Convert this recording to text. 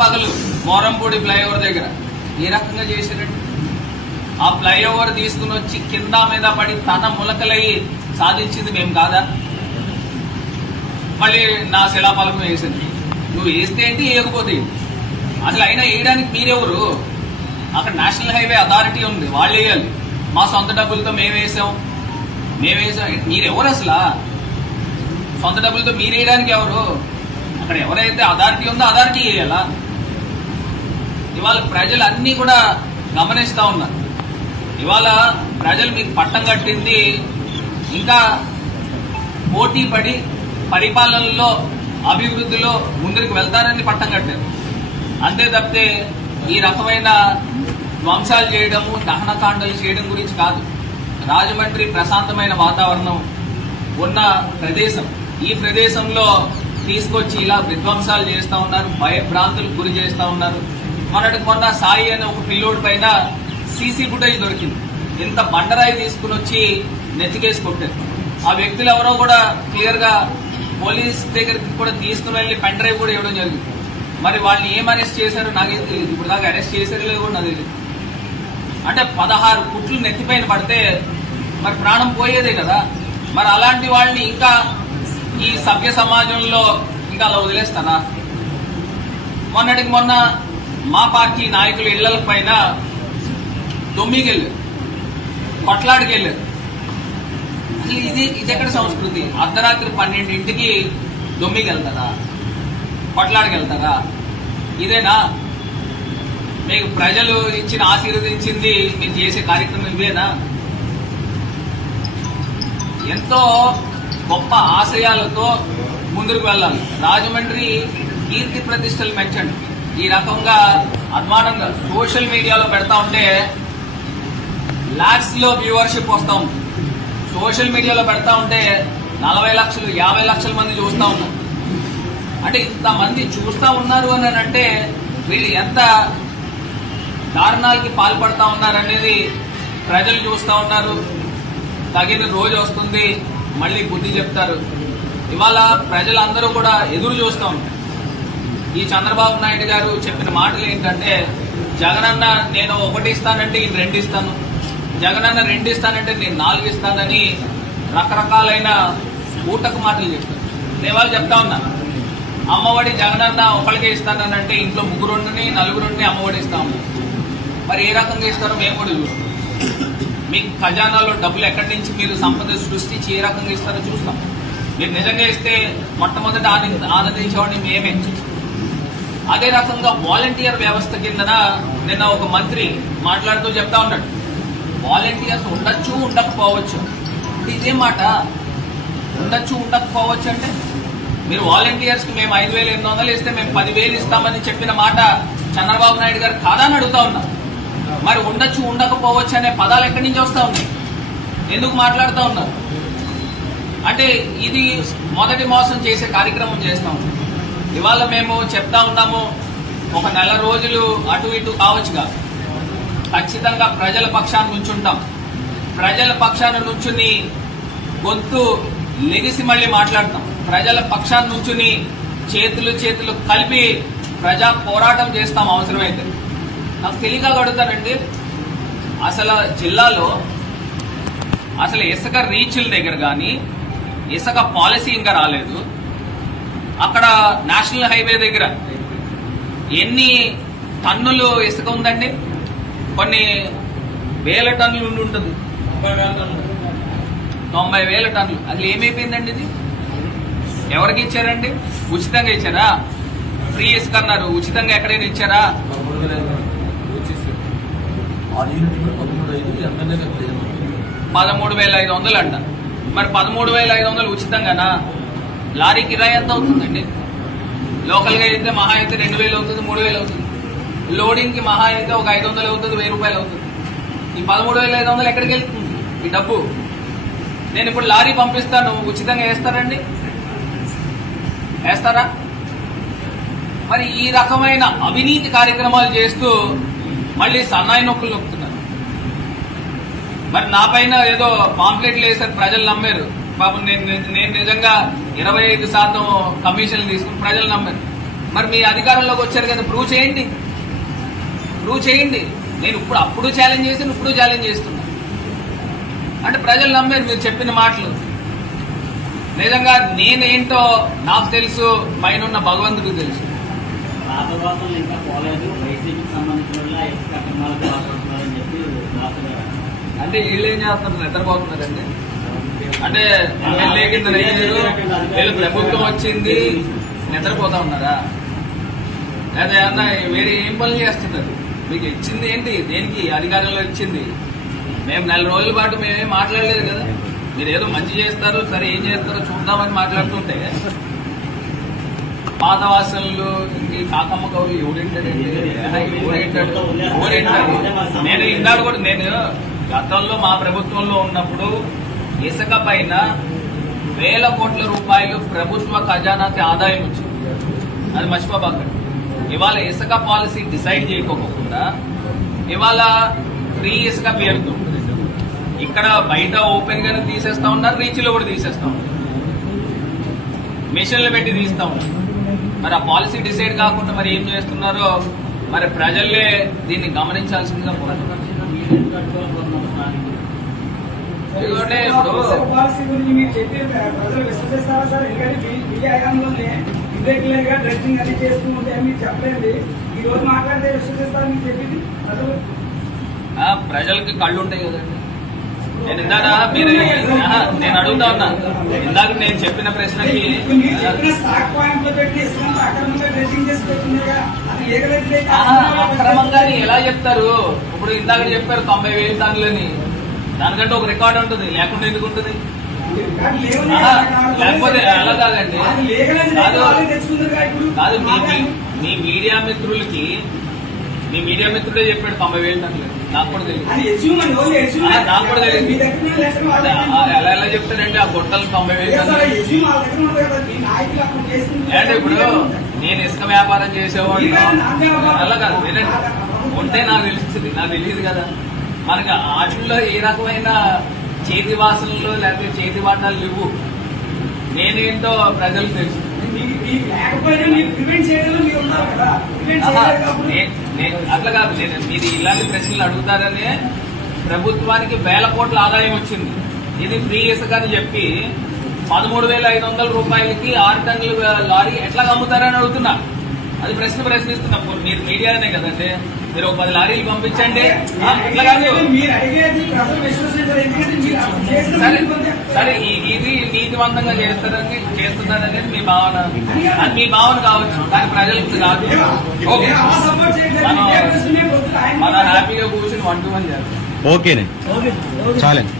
పగలు మోరంపూడి ఫ్లైఓవర్ దగ్గర ఏ రకంగా చేశారండి? ఆ ఫ్లైఓవర్ తీసుకుని వచ్చి కింద మీద పడి తన ములకలయ్యి సాధించింది మేము కాదా? మళ్ళీ నా శిలాఫలకం వేసింది. నువ్వు వేస్తే ఏంటి, వేయకపోతే అసలు అయినా వేయడానికి మీరెవరు? అక్కడ నేషనల్ హైవే అథారిటీ ఉంది, వాళ్ళు వేయాలి. మా సొంత డబ్బులతో మేము వేసాం. మీరెవరు అసలు? సొంత డబ్బులతో మీరు వేయడానికి ఎవరు? అక్కడ ఎవరైతే అథారిటీ ఉందో అథారిటీ వేయాలా? ఇవాళ ప్రజలు అన్ని కూడా గమనిస్తా ఉన్నారు. ఇవాళ ప్రజలు మీకు పట్టం కట్టింది ఇంకా పోటీ పడి పరిపాలనలో అభివృద్ధిలో ముందుకు వెళ్తారని పట్టం కట్టారు. అంతే తప్పితే ఈ రకమైన ధ్వంసాలు చేయడము, దహనకాండలు చేయడం గురించి కాదు. రాజమండ్రి ప్రశాంతమైన వాతావరణం ఉన్న ప్రదేశం. ఈ ప్రదేశంలో తీసుకొచ్చి ఇలా విధ్వంసాలు చేస్తా ఉన్నారు, భయభ్రాంతులకు గురి చేస్తా ఉన్నారు. మొన్న సాయి అనే ఒక పిల్లోడి పైన సీసీ ఫుటేజ్ దొరికింది. ఇంత బండరాయి తీసుకుని వచ్చి నెత్తికేసి కొట్టారు. ఆ వ్యక్తులు ఎవరో కూడా క్లియర్ గా పోలీస్ దగ్గరికి కూడా తీసుకుని వెళ్లి పెన్ డ్రైవ్ కూడా ఇవ్వడం జరిగింది. మరి వాళ్ళని ఏం అరెస్ట్ చేశారో నాకేం తెలియదు. ఇప్పుడు దాకా అరెస్ట్ చేశారో లేదో కూడా నాకు తెలియదు. అంటే 16 కుట్లు నెత్తిపైన పడితే మరి ప్రాణం పోయేదే కదా. మరి అలాంటి వాళ్ళని ఇంకా ఈ సభ్య సమాజంలో ఇంకా అలా వదిలేస్తారా? మొన్నటికి మొన్న మా పార్టీ నాయకులు ఇళ్ల పైన దొమ్మికెళ్ళారు, కొట్లాడికెళ్ళారు. అసలు ఇది ఎక్కడ సంస్కృతి? అర్ధరాత్రి 12ంటికి దొమ్మికెళ్తారా, కొట్లాడికెళ్తారా? ఇదేనా మీకు ప్రజలు ఇచ్చిన ఆశీర్వదించింది? మీరు చేసే కార్యక్రమం ఇవేనా? ఎంతో గొప్ప ఆశయాలతో ముందుకు వెళ్ళాలి. రాజమండ్రి కీర్తి ప్రతిష్టలు పెంచండి. ఈ రకంగా అద్మానంగా సోషల్ మీడియాలో పెడతా ఉంటే లాక్స్ లో వ్యూవర్షిప్ వస్తా ఉంది. సోషల్ మీడియాలో పెడతా ఉంటే 40 లక్షలు 50 లక్షల మంది చూస్తా ఉన్నారు. అంటే ఇంతమంది చూస్తా ఉన్నారు అని అంటే వీళ్ళు ఎంత దారుణాలకి పాల్పడతా ఉన్నారనేది ప్రజలు చూస్తా ఉన్నారు. తగిన రోజు వస్తుంది, మళ్ళీ బుద్ధి చెప్తారు. ఇవాళ ప్రజలందరూ కూడా ఎదురు చూస్తూ ఉంటారు. ఈ చంద్రబాబు నాయుడు గారు చెప్పిన మాటలు ఏంటంటే, జగనన్న నేను 1 ఇస్తానంటే ఈయన 2 ఇస్తాను, జగనన్న 2 ఇస్తానంటే నేను 4 ఇస్తానని రకరకాలైన ఊటకు మాటలు చెప్తారు. నేను వాళ్ళు చెప్తా ఉన్నాను, అమ్మఒడి జగనన్న ఒకరికే ఇస్తానంటే ఇంట్లో 3 4 అమ్మఒడి ఇస్తాము. మరి ఏ రకంగా ఇస్తారో మేము కూడా చూస్తాం. మీ ఖజానాలో డబ్బులు ఎక్కడి నుంచి మీరు సంపద సృష్టించి ఏ రకంగా ఇస్తారో చూస్తాం. మీరు నిజంగా ఇస్తే మొట్టమొదటి ఆనందించేవాడిని మేమే. అదే రకంగా వాలంటీర్ వ్యవస్థ కిందన నిన్న ఒక మంత్రి మాట్లాడుతూ చెప్తా ఉన్నాడు, వాలంటీర్స్ ఉండొచ్చు ఉండకపోవచ్చు. ఇదే మాట, ఉండొచ్చు ఉండకపోవచ్చు అంటే మీరు వాలంటీర్స్ కి మేము 5,800 ఇస్తే మేము 10,000 ఇస్తామని చెప్పిన మాట చంద్రబాబు నాయుడు గారు కాదా అని అడుగుతా ఉన్నా. మరి ఉండొచ్చు ఉండకపోవచ్చు అనే పదాలు ఎక్కడి నుంచి వస్తా ఉన్నాయి? ఎందుకు మాట్లాడుతూ ఉన్నారు? అంటే ఇది మొదటి మోసం చేసే కార్యక్రమం చేస్తాం. ఇవాళ మేము చెప్తా ఉన్నాము, ఒక నెల రోజులు అటు ఇటు కావచ్చుగా, ఖచ్చితంగా ప్రజల పక్షాన్ని నుంచుంటాం. ప్రజల పక్షాన్ని నుంచుని గొంతు లెగిసి మళ్ళీ మాట్లాడతాం. ప్రజల పక్షాన్ని నుంచుని చేతులు కలిపి ప్రజా పోరాటం చేస్తాం అవసరమైతే. నాకు తెలియక అడుగుతానండి, అసలు జిల్లాలో అసలు ఇసుక రీచ్ల దగ్గర కానీ ఇసుక పాలసీ ఇంకా రాలేదు. అక్కడ నేషనల్ హైవే దగ్గర ఎన్ని టన్నులు ఇసుక ఉందండి? కొన్ని వేల టన్నులు ఉండి ఉంటుంది, 90,000 టన్నులు. అసలు ఏమైపోయిందండి? ఇది ఎవరికి ఇచ్చారండి? ఉచితంగా ఇచ్చారా? ఫ్రీ ఇసుక అన్నారు, ఉచితంగా ఎక్కడైనా ఇచ్చారా? 13,500 అంట. మరి 13,500 ఉచితంగానా? లారీ కిరాయి ఎంత అవుతుందండి? లోకల్ గా అయితే మహా అయితే 2,000 అవుతుంది, 3,000 అవుతుంది. లోడింగ్ కి మహా అయితే ఒక 500 అవుతుంది, 1,000 రూపాయలు అవుతుంది. ఈ 13,500 ఎక్కడికి వెళ్తుంది ఈ డబ్బు? నేను ఇప్పుడు లారీ పంపిస్తాను, ఉచితంగా వేస్తారండి? వేస్తారా? మరి ఈ రకమైన అవినీతి కార్యక్రమాలు చేస్తూ మళ్ళీ సన్నాయి నొక్కులు నొక్కుతున్నారు. మరి నా పైన ఏదో పాంప్లెట్లు వేసారు, ప్రజలు నమ్మారు. పాపం నేను నిజంగా 25% కమిషన్లు తీసుకుని ప్రజలు నమ్మారు. మరి మీ అధికారంలోకి వచ్చారు కదా, ప్రూవ్ చేయండి. నేను అప్పుడు ఛాలెంజ్ చేసి ఇప్పుడు ఛాలెంజ్ చేస్తున్నా. అంటే ప్రజలు నమ్మారు మీరు చెప్పిన మాటలు. నిజంగా నేనేంటో నాకు తెలుసు, పైన ఉన్న భగవంతుడికి తెలుసు. అంటే వీళ్ళు ఏం చేస్తున్నారు, నిద్రపోతున్నారండి. అంటే ఎమ్మెల్యే కింద వీళ్ళు ప్రభుత్వం వచ్చింది నిద్రపోతా ఉన్నారా, లేదా ఏమన్నా వేరే ఏం పనులు చేస్తున్నారు? మీకు ఇచ్చింది ఏంటి, దేనికి అధికారంలో ఇచ్చింది? మేము 4 రోజుల పాటు మేమేం మాట్లాడలేదు కదా. మీరు ఏదో మంచి చేస్తారు, సరే ఏం చేస్తారో చూద్దామని మాట్లాడుతుంటే పాత వాసనలు ఈ కాకమ్మ కవులు ఎవరింటాడండి, ఎవరింటాడు? నేను ఇందాక కూడా నేను గతంలో మా ప్రభుత్వంలో ఉన్నప్పుడు ఇసుక పైన 1000 కోట్ల రూపాయలు ప్రభుత్వ ఖజానాకి ఆదాయం వచ్చింది. అది మర్చిపోబాకండి. ఇవాళ ఇసుక పాలసీ డిసైడ్ చేయకపోకుండా ఇవాళ ఫ్రీ ఇసుక పేరుతో ఇక్కడ బయట ఓపెన్ గానే తీసేస్తా ఉన్నారు, రీచ్ లో కూడా తీసేస్తా ఉన్నారు, మిషన్లు పెట్టి తీస్తా ఉన్నారు. మరి ఆ పాలసీ డిసైడ్ కాకుండా మరి ఏం చేస్తున్నారో మరి ప్రజలే దీన్ని గమనించాల్సిందిగా కోరుతున్నారు. పాలసీ గురించి మీరు చెప్పి ప్రజలు విశ్వసిస్తారా సార్? ఎందుకంటే మీ హయాంలోనే ఇర్రెగ్యులర్ గా డ్రెస్సింగ్ అది చేస్తుంటే మీరు చెప్పలేదు. ఈ రోజు మాట్లాడితే విశ్వసిస్తారా మీరు చెప్పింది? ప్రజలకి కళ్ళు ఉంటాయి కదండి. నేను ఇందాక మీరు నేను అడుగుతా ఉన్నా, ఇందాక నేను చెప్పిన ప్రశ్నకి అక్రమంగా ఎలా చెప్తారు? ఇప్పుడు ఇందాక చెప్పారు 90,000 టన్నులని, దానికంటే ఒక రికార్డు ఉంటుంది, లేకుండా ఎందుకు ఉంటుంది? లేకపోతే అలా కాదండి. కాదు మీ మీడియా మిత్రులకి, మీ మీడియా మిత్రుడే చెప్పాడు 90,000 టన్నులు. నాకు కూడా తెలియదు. ఎలా చెప్తారంటే ఆ గొట్టలు 90,000 టన్నులు అంటే ఇప్పుడు నేను ఇసుక వ్యాపారం చేసేవాడిని అలా కాదు. ఉంటే నాకు తెలియదు కదా. మనకి ఆటల్లో ఏ రకమైన చేతి వాసనలు లేకపోతే చేతి వాటాలు లేవు. నేనేంటో ప్రజలకు తెలుసు. అట్లా కాదు, మీరు ఇలాంటి ప్రశ్నలు అడుగుతారనే ప్రభుత్వానికి 1000 కోట్ల ఆదాయం వచ్చింది. ఇది ఫ్రీ ఇసుక అని చెప్పి 13,500 రూపాయలకి 6 టన్నుల లారీ ఎట్లా అమ్ముతారని అడుగుతున్నా. అది ప్రశ్నిస్తున్నా. మీరు మీడియానే కదండి, మీరు ఒక 10 లారీలు పంపించండి. అట్లా కాదు. సరే ఇది నీతివంతంగా చేస్తున్నారనేది మీ భావన, అది మీ భావన కావచ్చు, కానీ ప్రజలకు కాదు. మనం హ్యాపీగా కూర్చొని 1-to-1 చేస్తాం. ఓకేనే చాలండి.